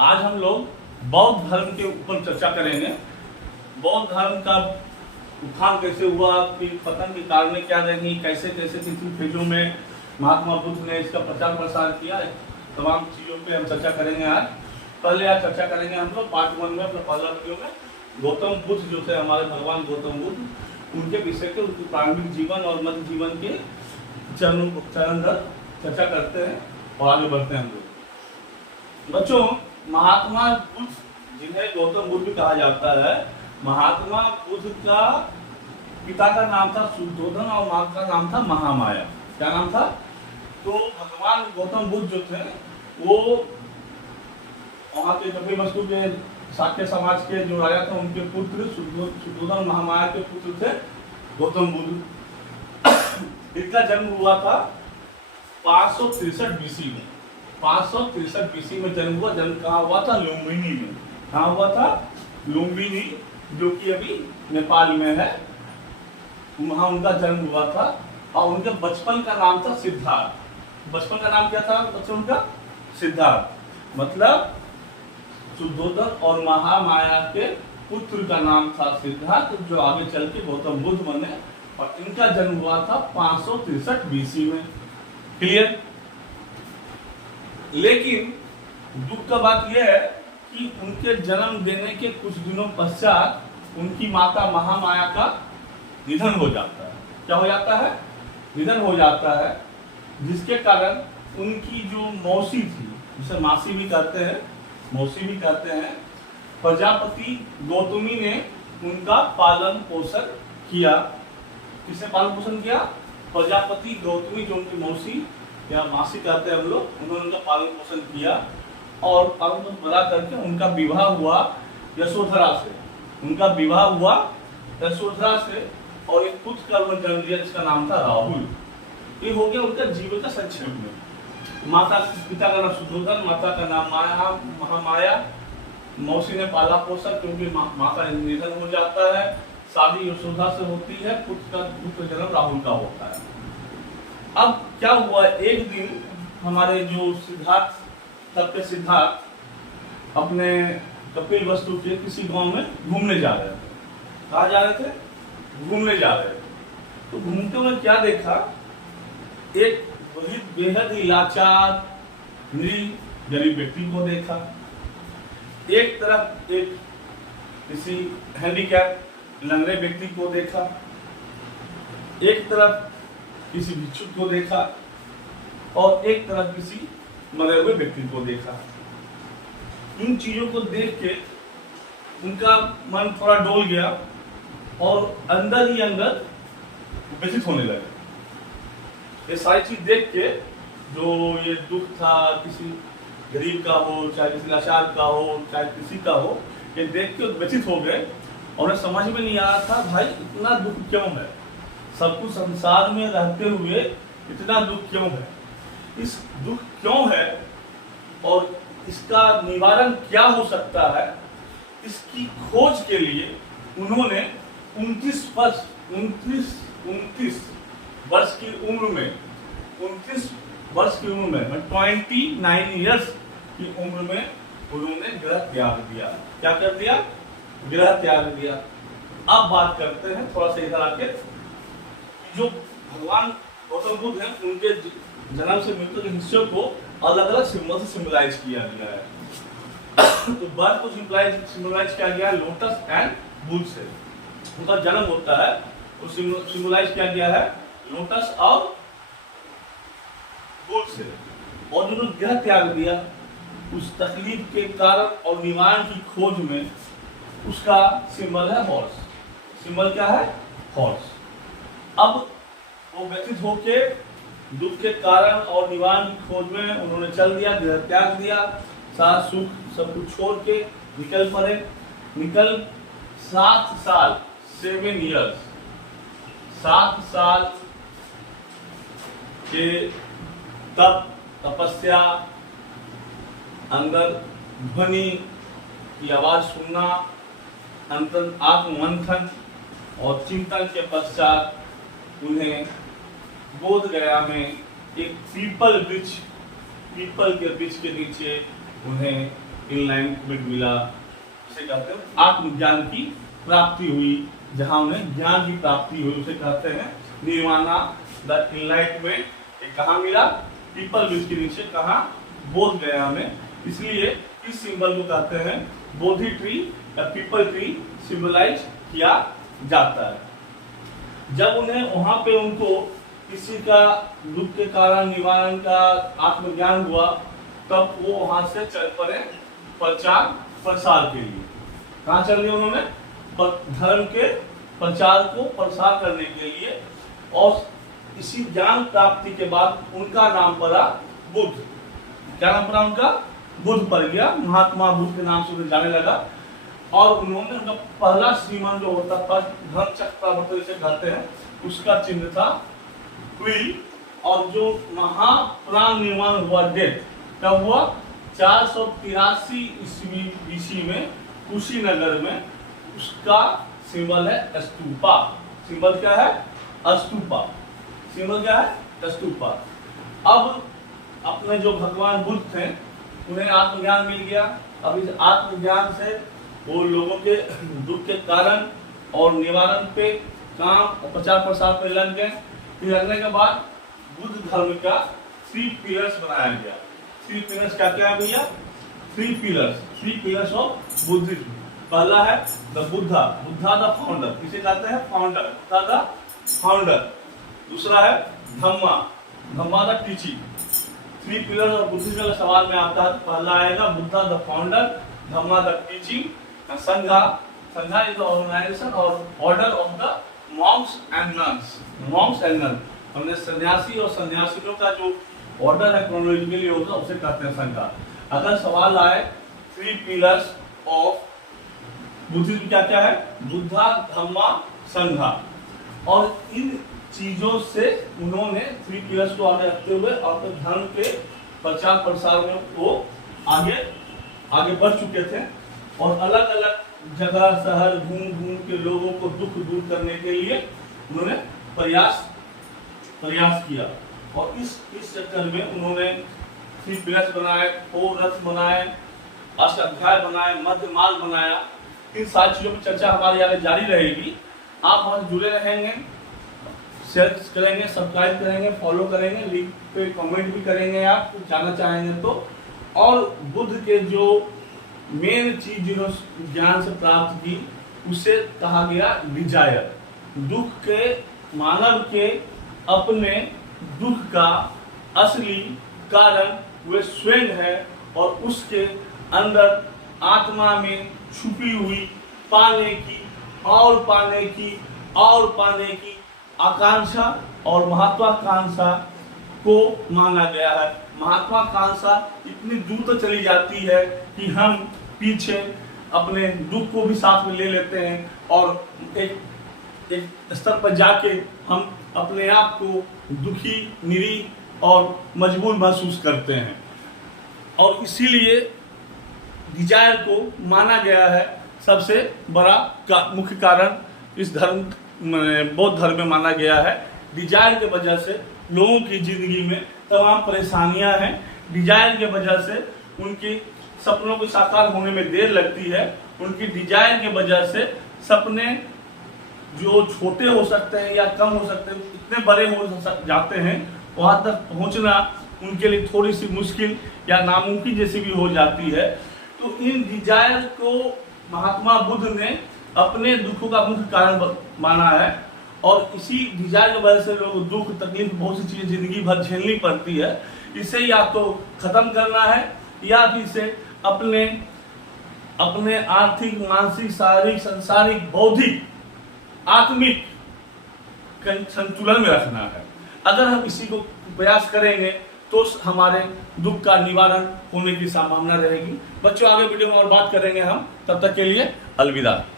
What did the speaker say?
आज हम लोग बौद्ध धर्म के ऊपर चर्चा करेंगे। बौद्ध धर्म का उत्थान कैसे हुआ, फिर पतन के कारण क्या रही, कैसे कैसे किसी फेजों में महात्मा बुद्ध ने इसका प्रचार प्रसार किया, तमाम चीज़ों पे हम चर्चा करेंगे। आज पहले आज चर्चा करेंगे हम लोग पार्ट 1 में, अपना पहला वीडियो में गौतम बुद्ध जो थे, हमारे भगवान गौतम बुद्ध, उनके विषय के, उनके प्रारंभिक जीवन और मध्य जीवन के चरण दर चर्चा करते हैं और आगे बढ़ते हैं हम लोग। बच्चों, महात्मा बुद्ध, जिन्हें गौतम बुद्ध भी कहा जाता है, महात्मा बुद्ध का पिता का नाम था शुद्धोधन और माँ का नाम था महामाया। क्या नाम था? तो भगवान गौतम बुद्ध जो थे वो वहाँ के कपिलवस्तु के शाक्य समाज के जो राजा थे, उनके पुत्र शुद्धोधन महामाया के पुत्र थे गौतम बुद्ध। इनका जन्म हुआ था 563 बीसी में। 563 बीसी में जन्म हुआ। जन्म कहाँ हुआ था? लुम्बिनी में। कहाँ हुआ था? लुम्बिनी, जो कि अभी नेपाल में है, वहाँ उनका जन्म हुआ था। और उनके बचपन का नाम था सिद्धार्थ। बचपन का नाम क्या था बच्चों उनका? सिद्धार्थ। मतलब शुद्धोधन और महामाया के पुत्र का नाम था सिद्धार्थ, जो आगे चल के गौतम बुद्ध बने। और इनका जन्म हुआ था 563 बीसी में। क्लियर? लेकिन दुख का बात यह है कि उनके जन्म देने के कुछ दिनों पश्चात उनकी माता महामाया का निधन हो जाता है। क्या हो जाता है? निधन हो जाता है, जिसके कारण उनकी जो मौसी थी, जिसे मासी भी कहते हैं, मौसी भी कहते हैं, प्रजापति गौतमी ने उनका पालन पोषण किया। किसने पालन पोषण किया? प्रजापति गौतमी, जो उनकी मौसी या मासी कहते हैं हम लोग, उन्होंने उनका पालन पोषण किया। और पालन पोषण बना करके उनका विवाह हुआ यशोधरा से। उनका विवाह हुआ यशोधरा से और एक पुत्र का उन्होंने जन्म दिया, जिसका नाम था राहुल। ये हो गया उनका जीवन का संक्षेप में। माता पिता का नाम शुद्धोधन, माता का नाम महामाया। मौसी ने पाला पोषा, क्योंकि माता निधन हो जाता है। शादी यशोधरा से होती है, पुत्र जन्म राहुल का होता है। अब क्या हुआ, एक दिन हमारे जो सिद्धार्थ, तब के सिद्धार्थ अपने कपिलवस्तु के किसी गांव में घूमने जा रहे थे। कहाँ जा रहे थे? घूमने जा रहे थे। तो घूमते हुए क्या देखा, एक बेहद ही लाचार गरीब व्यक्ति को देखा। एक तरफ एक किसी हैंडीकैप लंगड़े व्यक्ति को देखा, एक तरफ किसी भिक्षुक को देखा, और एक तरफ किसी मरे हुए व्यक्ति को देखा। इन चीजों को देख के उनका मन थोड़ा डोल गया और अंदर ही अंदर व्यथित होने लगे। ये सारी चीज देख के, जो ये दुख था, किसी गरीब का हो, चाहे किसी लाचार का हो, चाहे किसी का हो, ये देख के व्यथित हो गए। और उन्हें समझ में नहीं आ रहा था, भाई इतना दुख क्यों है? सब कुछ संसार में रहते हुए इतना दुख क्यों है? इस दुख क्यों है और इसका निवारण क्या हो सकता है? इसकी खोज के लिए उन्होंने 29 वर्ष की उम्र में 29 ईयर्स की उम्र में उन्होंने गृह त्याग दिया। क्या कर दिया? गृह त्याग दिया। अब बात करते हैं थोड़ा सा इधर आके, जो भगवान गौतम बुद्ध हैं, उनके जन्म से मृत्यु के हिस्सों को अलग अलग सिंबल से सिंबलाइज किया गया है। तो बर्थ को सिंबलाइज किया गया है लोटस एंड बुल से। उनका जन्म होता है तो सिंबलाइज किया गया है लोटस और बुल से। और जो गृह त्याग दिया, उस तकलीफ के कारण और निवारण की खोज में, उसका सिंबल है हॉर्स। सिंबल क्या है? हॉर्स। अब वो व्यथित होके दुख के कारण और निवारण की खोज में उन्होंने चल दिया, गृह त्याग दिया, साथ सुख सब कुछ छोड़ के निकल पड़े। 7 साल 7 ईयर्स 7 साल के तप, तपस्या, अंदर ध्वनि की आवाज सुनना, अंतर आत्ममंथन और चिंतन के पश्चात उन्हें बोध गया में एक पीपल के वृक्ष के नीचे उन्हें इनलाइटमेंट मिला, उसे कहते हैं आत्मज्ञान की प्राप्ति हुई, जहां उन्हें ज्ञान की प्राप्ति हुई, उसे कहते हैं निर्वाणा, द इनलाइटमेंट। ये कहाँ मिला? पीपल वृक्ष के नीचे, कहाँ? बोध गया में। इसलिए इस सिंबल को कहते हैं बोधि ट्री या पीपल ट्री सिंबलाइज किया जाता है। जब उन्हें वहां पे उनको किसी का दुख के कारण निवारण का आत्मज्ञान हुआ, तब वो वहां से चल पड़े प्रचार प्रसार के लिए। कहाँ चल दिए उन्होंने? धर्म के प्रचार को प्रसार करने के लिए। और इसी ज्ञान प्राप्ति के बाद उनका नाम पड़ा बुद्ध। क्या नाम पड़ा उनका? बुद्ध पड़ गया, महात्मा बुद्ध के नाम से उन्हें जाने लगा। और उन्होंने उनका पहला श्रीमान जो होता था, धर्म चक्र जिसे कहते हैं, उसका चिन्ह था व्हील। और जो महाप्राण निर्माण हुआ, डेथ कब हुआ? 483 ईस्वी BC में कुशीनगर में। उसका सिंबल है स्तूपा। सिंबल क्या है? स्तूपा। सिंबल क्या है? स्तूपा। अब अपने जो भगवान बुद्ध थे, उन्हें आत्मज्ञान मिल गया। अब इस आत्मज्ञान से वो लोगों के दुख के कारण और निवारण पे काम और प्रचार प्रसार पे लग गए। फिर लगने के बाद बुद्ध धर्म का 3 पिलर्स बनाया गया। 3 पिलर्स क्या क्या है भैया? 3 पिलर्स ऑफ बुद्धिज्म। पहला है the Buddha, Buddha the founder, किसे कहते हैं? Founder, Buddha the founder. दूसरा है Dhamma, Dhamma the teaching. 3 pillars of Buddhism का सवाल में आता है, पहला आएगा Buddha the founder, Dhamma the teaching, Sangha, Sangha is the organisation और order of the monks and nuns. Monks and nun, हमने सन्यासी और सन्यासियों का जो ऑर्डर है क्रोनोलॉजिकली होगा, उसे कहते हैं संघा। अगर सवाल आए 3 पिलर्स ऑफ बुद्धिज्म क्या क्या है? बुद्धा, धम्मा, संघा। और इन चीजों से उन्होंने 3 पिलर्स को आगे रखते हुए अपने धर्म के प्रचार प्रसार में वो आगे बढ़ चुके थे। और अलग अलग जगह शहर घूम घूम के लोगों को दुख दूर करने के लिए उन्होंने प्रयास किया। और इस चक्कर में उन्होंने 3 पिलर्स बनाए, 4 रथ बनाए, अष्टाध्याय बनाए, मध्य मार्ग बनाया। इन सारी चीजों की चर्चा हमारी आगे जारी रहेगी। आप हमारे जुड़े रहेंगे, शेयर करेंगे, सब्सक्राइब करेंगे, फॉलो करेंगे, लिंक पे कमेंट भी करेंगे आप जानना चाहेंगे तो। और बुद्ध के जो मेन चीज जिन्होंने ज्ञान से प्राप्त की, उसे कहा गया डिजायर। दुख के, मानव के अपने दुख का असली कारण वे स्वयं है। और उसके अंदर आत्मा में छुपी हुई पाने की और पाने की और पाने की आकांक्षा और महत्वाकांक्षा को माना गया है। महत्वाकांक्षा इतनी दूर तक चली जाती है कि हम पीछे अपने दुख को भी साथ में ले लेते हैं और एक स्तर पर जाके हम अपने आप को दुखी, निरीह और मजबूर महसूस करते हैं। और इसीलिए डिजायर को माना गया है सबसे बड़ा मुख्य कारण इस धर्म, बौद्ध धर्म में माना गया है। डिजायर के वजह से लोगों की जिंदगी में तमाम परेशानियां हैं। डिजायर के वजह से उनकी सपनों को साकार होने में देर लगती है। उनकी डिजायर के वजह से सपने जो छोटे हो सकते हैं या कम हो सकते हैं, इतने बड़े हो जाते हैं, वहां तक पहुंचना उनके लिए थोड़ी सी मुश्किल या नामुमकिन जैसी भी हो जाती है। तो इन डिजायर को महात्मा बुद्ध ने अपने दुखों का मुख्य कारण माना है। और इसी डिजायर की वजह से लोग दुख, तकलीफ, बहुत सी चीजें जिंदगी भर झेलनी पड़ती है। इसे या तो खत्म करना है या फिर इसे अपने आर्थिक, मानसिक, शारीरिक, सांसारिक, बौद्धिक, आत्मिक संतुलन में रखना है। अगर हम इसी को प्रयास करेंगे तो हमारे दुख का निवारण होने की संभावना रहेगी। बच्चों, आगे वीडियो में और बात करेंगे हम। तब तक के लिए अलविदा।